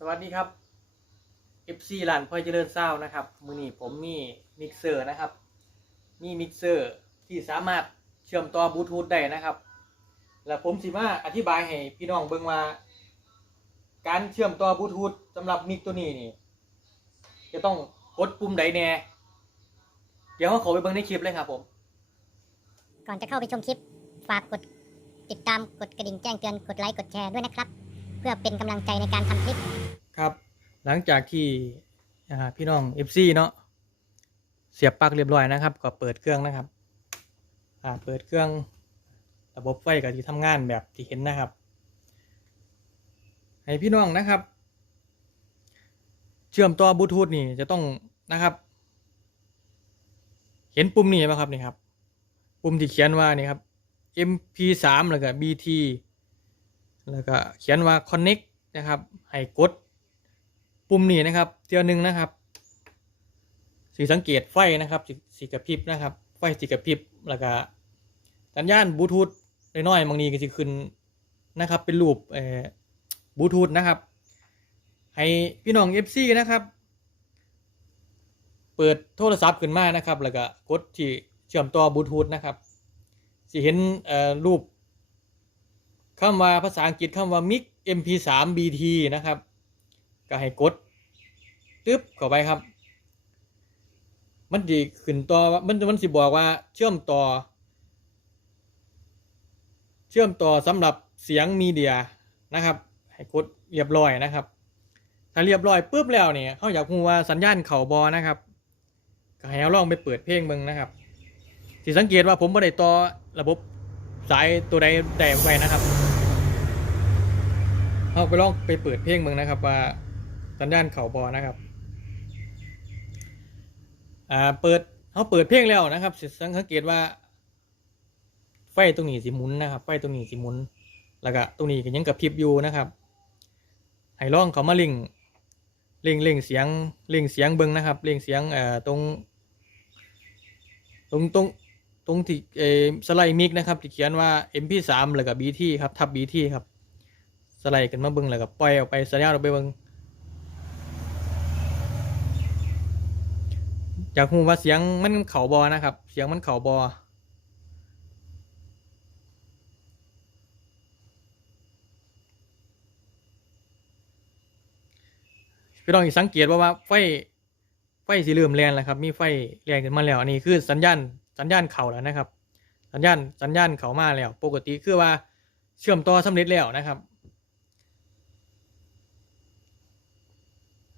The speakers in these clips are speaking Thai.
สวัสดีครับ FC หลานพ่อเจริญเศร้านะครับ มือนี้ผมมีมิกเซอร์นะครับ มีมิกเซอร์ที่สามารถเชื่อมต่อบลูทูธได้นะครับ แล้วผมสิมาอธิบายให้พี่น้องเบิ่งว่า การเชื่อมต่อบลูทูธสำหรับมิกตัวนี้นี่ จะต้องกดปุ่มใดแน่ เดี๋ยวเราขอไปเบิ่งในคลิปเลยครับผม ก่อนจะเข้าไปชมคลิป ฝากกดติดตามกดกระดิ่งแจ้งเตือนกดไลค์กดแชร์ด้วยนะครับ พื่อเป็นกำลังใจในการทำคลิป ครับ หลังจากที่อ่าพี่น้อง FC เนาะเสียบปลั๊กเรียบร้อยนะครับ ก็เปิดเครื่องนะครับอ่าเปิดเครื่องระบบไฟก็ที่ทำงานแบบที่เห็นนะครับ ให้พี่น้องนะครับ เชื่อมต่อบลูทูธนี่จะต้องนะครับ เห็นปุ่มนี้ไหมครับนี่ครับ ปุ่มที่เขียนว่านี่ครับ MP3 แล้วก็ BT แล้วก็เขียนว่า connect นะครับ ให้กด ปุ่มนี้นะครับเทียวหนึ่งนะครับสีสังเกตไฟนะครับสีกระพริบนะครับ ไฟสีกระพริบแล้วก็สัญญาณบลูทูธน้อยๆบางนี้ก็จะขึ้นนะครับ เป็นรูปเอ่อบลูทูธนะครับ ให้พี่น้อง FC นะครับ เปิดโทรศัพท์ขึ้นมานะครับ แล้วก็กดที่เชื่อมต่อบลูทูธนะครับสิเห็นเอ่อรูป คำว่าภาษาอังกฤษคำว่า mic mp3 bt นะครับ ก็ให้กดตึ๊บเข้าไปครับ มันดีขึ้นต่อมันมันสิบอกว่าเชื่อมต่อ เชื่อมต่อสำหรับเสียงมีเดียนะครับ ให้กดเรียบร้อยนะครับ ถ้าเรียบร้อยปุ๊บแล้วเนี่ยเขาอยากรู้ว่าสัญญาณเข่าบอนะครับก็ให้เอาลองไปเปิดเพลงเบิ่งนะครับสิสังเกตว่าผมไม่ได้ต่อระบบ สายตัวใดใดไว้นะครับเอาไปลองไปเปิดเพลงมึงนะครับ ว่าสัญญาณเข่าบอนะครับอ่าเปิดเขาเปิดเพลงแล้วนะครับสิสังเกตว่า ไฟตรงนี้สิหมุนนะครับ ไฟตรงนี้สิหมุน แล้วก็ตรงนี้ก็ยังกระพริบอยู่นะครับให้ลองเขามาลิงเลิงเลิงเสียงเลิงเสียงเบิ้งนะครับเลิงเสียงเอ่อตรง ตรงตรง ตรงที่เอสไลด์มิกนะครับที่เขียนว่า MP3 แล้วก็ BT ครับทับ BT ครับ สไลด์กันมาเบิ่งแล้วก็ปล่อยออกไปสัญญาณออกไปเบิ่งอยากรู้ว่าเสียงมันเข่าบอนะครับ เสียงมันเข่าบอพี่น้องอีสังเกตว่าว่าไฟไฟสีเหลือมแรงแล้วครับ มีไฟแรงขึ้นมาแล้วอันนี้คือสัญญาณ สัญญาณเข่าแล้วนะครับ สัญญาณสัญญาณเข่ามาแล้ว ปกติคือว่าเชื่อมต่อสำเร็จแล้วนะครับ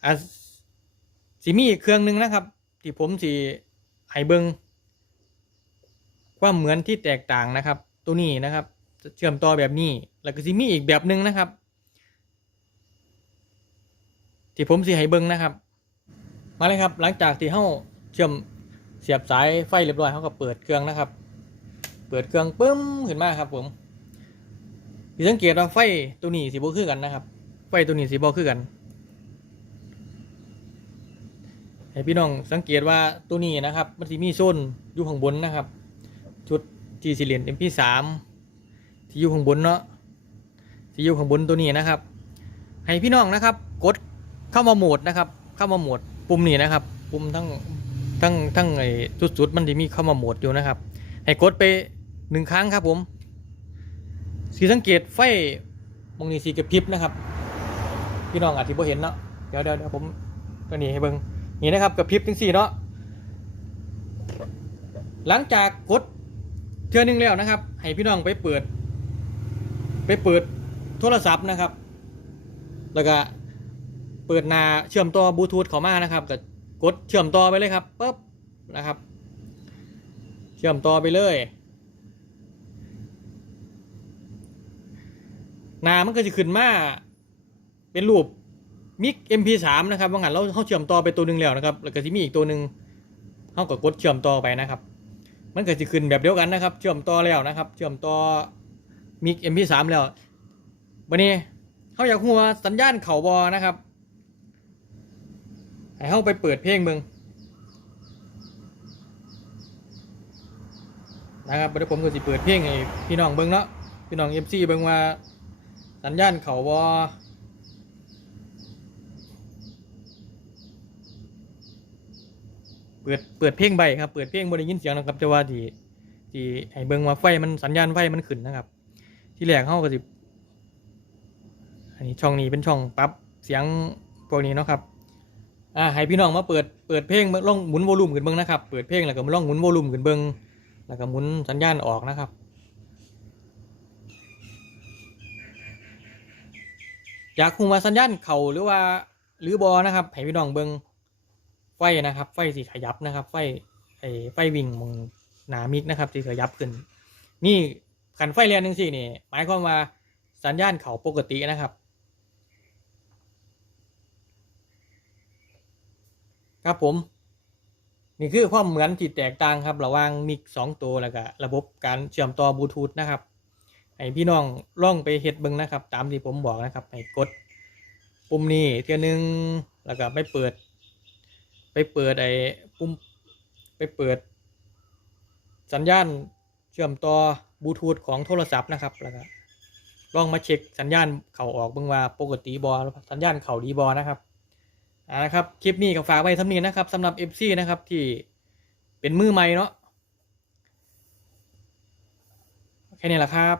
อะสีมีอีกเครื่องหนึ่งนะครับ ที่ผมสีให้เบิงความเหมือนที่แตกต่างนะครับ ตัวนี้นะครับ เชื่อมต่อแบบนี้ แล้วก็สีมีอีกแบบหนึ่งนะครับ ที่ผมสีให้เบิงนะครับ มาเลยครับ หลังจากที่เขาเชื่อม เสียบสายไฟเรียบร้อยเขาก็เปิดเครื่องนะครับ เปิดเครื่องปึ้มขึ้นมาครับผมพี่สังเกตว่าไฟตัวนี้สีโบคือกันนะครับ ไฟตัวนี้สีโบคือกันให้พี่น้องสังเกตว่าตัวนี้นะครับ มันจะมีโซนอยู่ข้างบนนะครับ ชุดที่สี่เหลี่ยม MP3 ที่อยู่ข้างบนเนาะที่อยู่ข้างบนตัวนี้นะครับ ให้พี่น้องนะครับ กดเข้ามาโหมดนะครับ เข้ามาโหมดปุ่มนี้นะครับ ปุ่มทั้ง ทั้งทั้งไอ้จุดๆมันจะมีเข้ามาโหมดอยู่นะครับ ให้กดไปหนึ่งครั้งครับผมสีสังเกตไฟมงนี้สีกระพริบนะครับ พี่น้องอาจจะบ่เห็นเนาะเดี๋ยวเดี๋ยวเดี๋ยวผมตัวนี้ให้เบิ่งนี่นะครับกับพริบทั้งสี่เนาะหลังจากกดเทือนึงแล้วนะครับ ให้พี่น้องไปเปิด ไปเปิดโทรศัพท์นะครับ แล้วก็เปิดหน้าเชื่อมต่อบลูทูธเข้ามานะครับก็ กดเชื่อมต่อไปเลยครับปุ๊บนะครับ เชื่อมต่อไปเลยหน้ามันก็จะขึ้นมาเป็นรูปมิก MP3 นะครับว่างั้นเราเข้าเชื่อมต่อไปตัวหนึ่งแล้วนะครับแล้วก็จะมีอีกตัวหนึ่งเข้าก็กดเชื่อมต่อไปนะครับ มันก็จะขึ้นแบบเดียวกันนะครับ เชื่อมต่อแล้วนะครับ เชื่อมต่อมิก MP3 แล้ววันนี้เขาอยากหัวสัญญาณเข่าบอนะครับ ไอ้เข้าไปเปิดเพลงมึงนะครับเดี๋ยวผมก็สิเปิดเพลงให้พี่น้องเบิ้งเนาะพี่น้องเอ็มซีเบิ้งว่าสัญญาณเขาบอเปิดเปิดเพลงใบครับเปิดเพลงบริยินเสียงนะครับจะว่าที่ที่ไอ้เบิ้งว่าไฟมันสัญญาณไฟมันขึ้นนะครับ ที่แรกเข้าก็สิอันนี้ช่องนี้เป็นช่องปรับเสียงพวกนี้เนาะครับ อ่าให้พี่น้องมาเปิดเปิดเพลงลองหมุนโวลูมขึ้นเบิ่งนะครับ เปิดเพลงแล้วก็มาลองหมุนโวลูมขึ้นเบิ่งแล้วก็หมุนสัญญาณออกนะครับอยากคุมว่าสัญญาณเข่าหรือว่าหรือบอนะครับให้พี่น้องเบิ่งไฟนะครับ ไฟสีขยับนะครับ ไฟไอไฟวิ่งมองหนามิกนะครับสีขยับขึ้น นี่ขันไฟเรียนหนึ่งสี่นี่หมายความว่าสัญญาณเข่าปกตินะครับ ครับผม นี่คือความเหมือนที่แตกต่างครับ ระหว่างมิกสองตัวแล้วก็ระบบการเชื่อมต่อบลูทูธนะครับให้พี่น้องล่องไปเฮ็ดเบิ่งนะครับ ตามที่ผมบอกนะครับให้กดปุ่มนี้เทียหนึงแล้วก็ไปเปิด ไปเปิดไอ้ปุ่มไปเปิด สัญญาณเชื่อมต่อบลูทูธของโทรศัพท์นะครับแล้วก็ลองมาเช็คสัญญาณเข้าออกเบิ่งว่าปกติบอสัญญาณเข้าดีบอนะครับ อ่านะครับ คลิปนี้ก็ฝากไว้ทำนี้นะครับสำหรับ FC นะครับที่เป็นมือใหม่เนาะแค่นี้แหละครับ